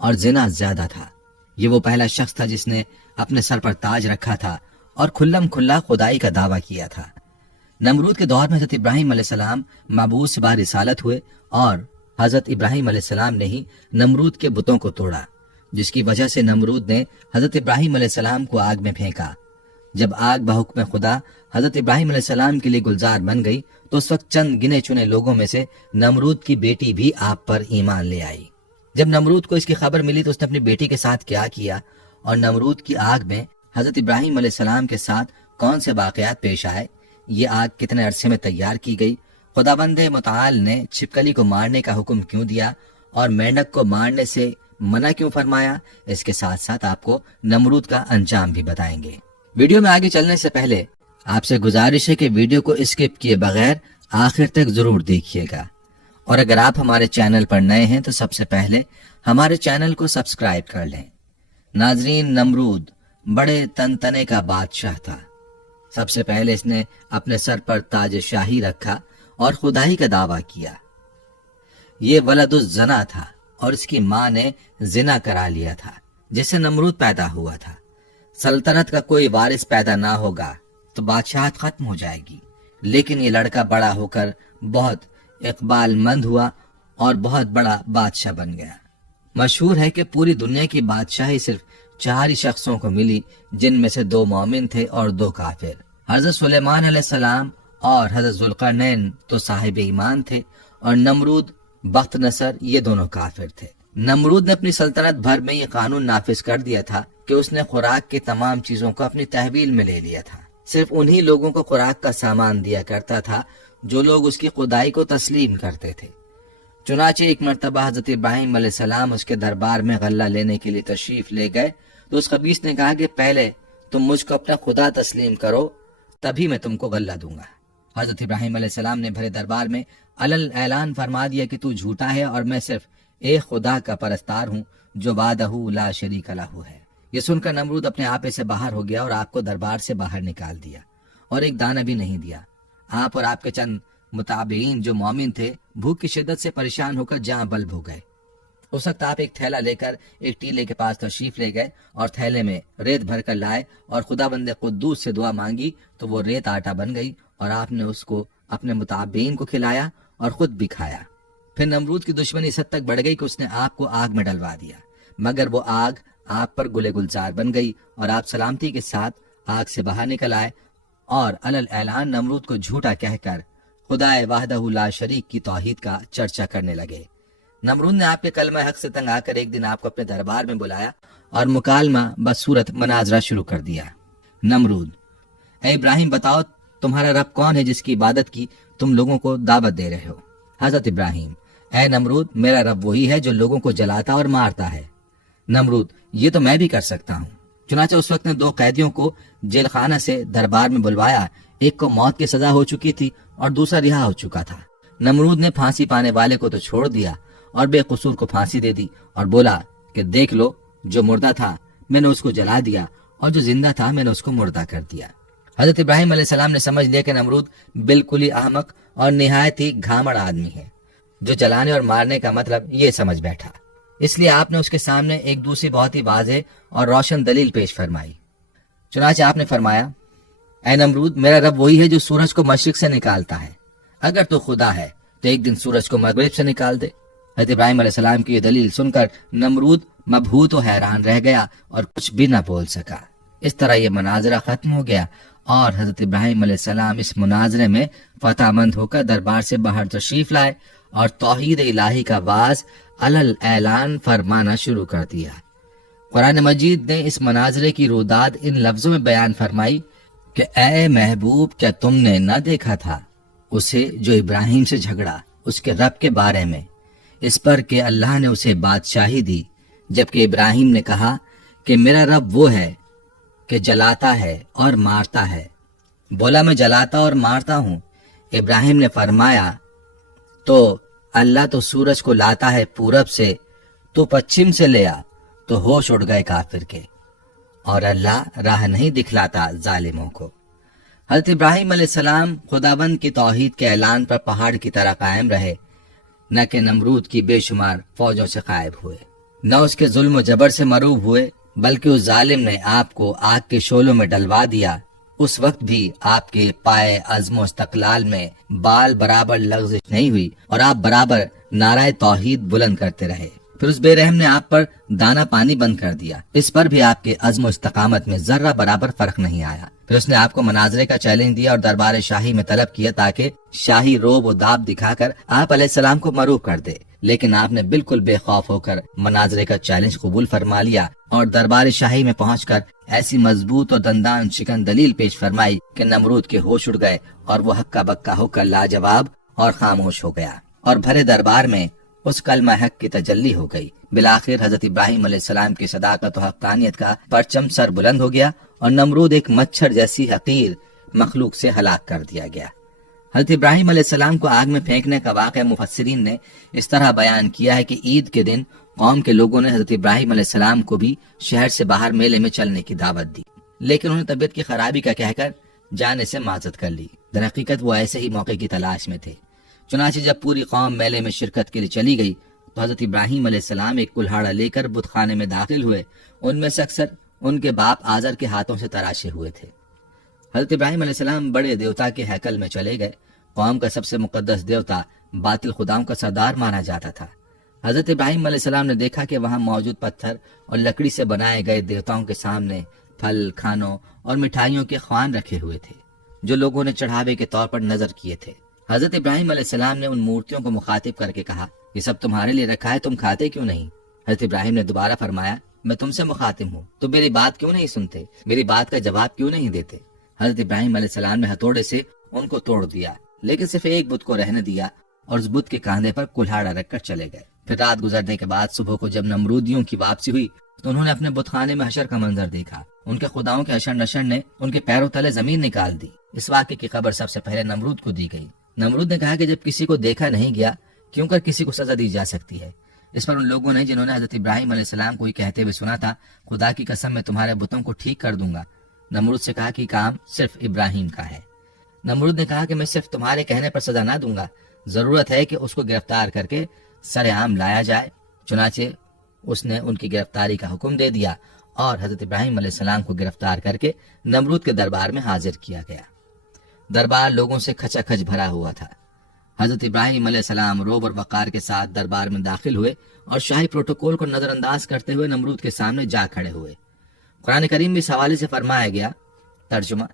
और जिना ज्यादा था। ये वो पहला शख्स था जिसने अपने सर पर ताज रखा था और खुल्लम खुल्ला खुदाई का दावा किया था। नमरूद के दौर में हजरत इब्राहिम अलैहिस्सलाम माबूस से रिसालत हुए और हजरत इब्राहिम अलैहिस्सलाम ने ही नमरूद के बुतों को तोड़ा, जिसकी वजह से नमरूद ने हजरत इब्राहिम अलैहिस्सलाम को आग में फेंका। जब आग बहुक्म खुदा हजरत इब्राहिम अलैहिस्सलाम के लिए गुलजार बन गई तो उस वक्त चंद गिने चुने लोगों में से नमरूद की बेटी भी आप पर ईमान ले आई। जब नमरूद को इसकी खबर मिली तो उसने अपनी बेटी के साथ क्या किया और नमरूद की आग में हजरत इब्राहिम अलैहिस्सलाम के साथ कौन से वाकयात पेश आए, ये आग कितने अरसे में तैयार की गई, खुदाबंद मुताल ने छिपकली को मारने का हुक्म क्यों दिया और मेंढक को मारने से मना क्यों फरमाया, इसके साथ साथ आपको नमरूद का अंजाम भी बताएंगे। वीडियो में आगे चलने से पहले आपसे गुजारिश है कि वीडियो को स्किप किए बगैर आखिर तक जरूर देखिएगा, और अगर आप हमारे चैनल पर नए हैं तो सबसे पहले हमारे चैनल को सब्सक्राइब कर लें। नाजरीन, नमरूद बड़े तनतने का बादशाह था। सबसे पहले इसने अपने सर पर ताज शाही रखा और खुदाई का दावा किया। ये वलदुज जना था और इसकी मां ने जिना करा लिया था, जिससे नमरूद पैदा हुआ था। सल्तनत का कोई वारिस पैदा ना होगा तो बादशाहत खत्म हो जाएगी, लेकिन ये लड़का बड़ा होकर बहुत इकबालमंद हुआ और बहुत बड़ा बादशाह बन गया। मशहूर है कि पूरी दुनिया की बादशाही सिर्फ 4 ही शख्सों को मिली, जिनमें से 2 मोमिन थे और 2 काफिर। हजरत सुलेमान अलैहिस्सलाम और हजरत जुल्करनैन तो साहिब ईमान थे और नमरूद बख्त नसर ये दोनों काफिर थे। नमरूद ने अपनी सल्तनत भर में ये कानून नाफिज कर दिया था कि उसने खुराक की तमाम चीजों को अपनी तहवील में ले लिया था। सिर्फ उन्हीं लोगों को खुराक का सामान दिया करता था जो लोग उसकी खुदाई को तस्लीम करते थे। चुनाचे एक मरतबा हजरत इब्राहिम अलैहिस्सलाम उसके दरबार में गल्ला लेने के लिए तशरीफ ले गए तो उस खबीस ने कहा कि पहले तुम मुझको अपना खुदा तस्लीम करो, तभी मैं तुमको गल्ला दूंगा। हजरत इब्राहिम अलैहिस्सलाम ने भरे दरबार में अलल ऐलान फरमा दिया कि तू झूठा है और मैं सिर्फ एक खुदा का परस्तार हूँ जो वादहू ला शरीक लहू है। ये सुनकर नमरूद अपने आपे से बाहर हो गया और आपको दरबार से बाहर निकाल दिया और एक दाना भी नहीं दिया। आप और आपके चंद मुताबिईन जो मोमिन थे भूख की शिद्दत से परेशान होकर जाँ बल्ब हो गए। उस वक्त आप एक थैला लेकर एक टीले के पास तशरीफ ले गए और थैले में रेत भर कर लाए और खुदाबंद कुद्दूस से दुआ मांगी तो वो रेत आटा बन गई और आपने उसको अपने मुताबिईन को खिलाया और खुद भी खाया। फिर नमरूद की दुश्मनी इस हद तक बढ़ गई कि उसने आपको आग में डलवा दिया, मगर वो आग आप पर गुले गुलजार बन गई और आप सलामती के साथ आग से बाहर निकल आए और अलल ऐलान नमरूद को झूठा कहकर खुदाए वाहदहू ला शरीक की तौहीद का चर्चा करने लगे। नमरूद ने आपके कलमा हक से तंग आकर एक दिन आपको अपने दरबार में बुलाया और मुकालमा बसूरत मनाजरा शुरू कर दिया। नमरूद, ए इब्राहिम, बताओ तुम्हारा रब कौन है जिसकी इबादत की तुम लोगों को दावत दे रहे हो? हजरत इब्राहिम, ए नमरूद, मेरा रब वही है जो लोगों को जलाता और मारता है। नमरूद, ये तो मैं भी कर सकता हूँ। चुनाचे उस वक्त ने 2 कैदियों को जेल खाना से दरबार में बुलवाया। एक को मौत की सजा हो चुकी थी और दूसरा रिहा हो चुका था। नमरूद ने फांसी पाने वाले को तो छोड़ दिया और बेकसूर को फांसी दे दी और बोला कि देख लो, जो मुर्दा था मैंने उसको जला दिया और जो जिंदा था मैंने उसको मुर्दा कर दिया। हजरत इब्राहिम अलैहिस्सलाम ने समझ लिया कि नमरूद बिल्कुल ही अहमक और निहायत ही घामड़ आदमी है, जो जलाने और मारने का मतलब ये समझ बैठा। इसलिए आपने उसके सामने एक दूसरी बहुत ही वाज़ेह और रोशन दलील पेश फरमाई। चुनाचे आपने फरमाया, ऐ नमरूद, मेरा रब वही है जो सूरज को मशरिक से निकालता है। अगर तो खुदा है तो एक दिन सूरज को मगरिब से निकाल दे। हजरत इब्राहिम अलैहिस्सलाम की ये दलील सुनकर नमरूद मबहूत और हैरान रह गया और कुछ भी न बोल सका। इस तरह ये मुनाजरा खत्म हो गया और हजरत इब्राहिम अलैहिस्सलाम इस मुनाजरे में फतहमंद होकर दरबार से बाहर तशरीफ लाए और तौहीद इलाही का वाज अलल ऐलान फरमाना शुरू कर दिया। कुरान मजीद ने इस मुनाजरे की रुदाद इन लफ्जों में बयान फरमाई कि ए महबूब, क्या तुमने न देखा था उसे जो इब्राहिम से झगड़ा उसके रब के बारे में, इस पर कि अल्लाह ने उसे बादशाही दी, जबकि इब्राहिम ने कहा कि मेरा रब वो है कि जलाता है और मारता है। बोला, मैं जलाता और मारता हूँ। इब्राहिम ने फरमाया, तो अल्लाह तो सूरज को लाता है पूरब से, तो पश्चिम से ले आ। तो होश उड़ गए काफिर के, और अल्लाह राह नहीं दिखलाता जालिमों को। हजरत इब्राहिम अलैहिस्सलाम खुदाबंद की तौहीद के ऐलान पर पहाड़ की तरह कायम रहे, न कि नमरूद की बेशुमार फौजों से गायब हुए। نہ اس کے ظلم و جبر سے مروب ہوئے بلکہ اس ظالم نے آپ کو آگ کے شعلوں میں ڈلوا دیا، اس وقت بھی آپ کے پائے عزم و استقلال میں بال برابر لغزش نہیں ہوئی اور آپ برابر نعرہ توحید بلند کرتے رہے۔ پھر اس بے رحم نے آپ پر دانا پانی بند کر دیا، اس پر بھی آپ کے عزم و استقامت میں ذرہ برابر فرق نہیں آیا۔ پھر اس نے آپ کو مناظرے کا چیلنج دیا اور دربار شاہی میں طلب کیا تاکہ شاہی روب و داب دکھا کر آپ علیہ السلام کو مروب کر دے، لیکن آپ نے بالکل بے خوف ہو کر مناظرے کا چیلنج قبول فرما لیا اور دربار شاہی میں پہنچ کر ایسی مضبوط اور دندان شکن دلیل پیش فرمائی کہ نمرود کے ہوش اڑ گئے اور وہ ہکا بکا ہو کر لاجواب اور خاموش ہو گیا اور بھرے دربار میں اس کلمہ حق کی تجلی ہو گئی۔ بالآخر حضرت ابراہیم علیہ السلام کی صداقت و حقانیت کا پرچم سر بلند ہو گیا اور نمرود ایک مچھر جیسی حقیر مخلوق سے ہلاک کر دیا گیا۔ حضرت ابراہیم علیہ السلام کو آگ میں پھینکنے کا واقعہ مفسرین نے اس طرح بیان کیا ہے کہ عید کے دن قوم کے لوگوں نے حضرت ابراہیم علیہ السلام کو بھی شہر سے باہر میلے میں چلنے کی دعوت دی، لیکن انہوں نے طبیعت کی خرابی کا کہہ کر جانے سے معذرت کر لی۔ در حقیقت وہ ایسے ہی موقع کی تلاش میں تھے۔ چنانچہ جب پوری قوم میلے میں شرکت کے لیے چلی گئی تو حضرت ابراہیم علیہ السلام ایک کلہاڑا لے کر بت خانے میں داخل ہوئے، ان میں سے اکثر ان کے باپ آزر کے ہاتھوں سے تراشے ہوئے تھے۔ حضرت ابراہیم علیہ السلام بڑے دیوتا کے ہیکل میں چلے گئے۔ قوم کا سب سے مقدس دیوتا باطل خداؤں کا سردار مانا جاتا تھا۔ حضرت ابراہیم علیہ السلام نے دیکھا کہ وہاں موجود پتھر اور لکڑی سے بنائے گئے دیوتاؤں کے سامنے پھل، کھانوں اور مٹھائیوں کے خوان رکھے ہوئے تھے جو لوگوں نے چڑھاوے کے طور پر نظر کیے تھے۔ حضرت ابراہیم علیہ السلام نے ان مورتیوں کو مخاطب کر کے کہا، یہ سب تمہارے لیے رکھا ہے، تم کھاتے کیوں نہیں؟ حضرت ابراہیم نے دوبارہ فرمایا، میں تم سے مخاطب ہوں، تم میری بات کیوں نہیں سنتے، میری بات کا جواب کیوں نہیں دیتے؟ حضرت ابراہیم علیہ السلام نے ہتھوڑے سے ان کو توڑ دیا، لیکن صرف ایک بت کو رہنے دیا اور اس بت کے کاندھے پر کلہاڑا رکھ کر چلے گئے۔ پھر رات گزرنے کے بعد صبح کو جب نمرودیوں کی واپسی ہوئی تو انہوں نے اپنے بت خانے میں حشر کا منظر دیکھا۔ ان کے خداؤں کے حشر نشر نے ان کے پیروں تلے زمین نکال دی۔ اس واقعے کی خبر سب سے پہلے نمرود کو دی گئی۔ نمرود نے کہا کہ جب کسی کو دیکھا نہیں گیا کیوں کر کسی کو سزا دی جا سکتی ہے؟ اس پر ان لوگوں نے جنہوں نے حضرت ابراہیم علیہ السلام کو ہی کہتے ہوئے سنا تھا، خدا کی قسم میں تمہارے بتوں کو ٹھیک کر دوں گا، نمرود سے کہا کہ کام صرف ابراہیم کا ہے۔ نمرود نے کہا کہ میں صرف تمہارے کہنے پر سزا نہ دوں گا، ضرورت ہے کہ اس کو گرفتار کر کے سر عام لایا جائے۔ چنانچہ اس نے ان کی گرفتاری کا حکم دے دیا اور حضرت ابراہیم علیہ السلام کو گرفتار کر کے نمرود کے دربار میں حاضر کیا گیا۔ دربار لوگوں سے کھچا کھچ بھرا ہوا تھا۔ حضرت ابراہیم علیہ السلام روب اور وقار کے ساتھ دربار میں داخل ہوئے اور شاہی پروٹوکول کو نظر انداز کرتے ہوئے نمرود کے سامنے جا کھڑے ہوئے۔ قرآن کریم بھی اس حوالے سے فرمایا گیا، ترجمہ،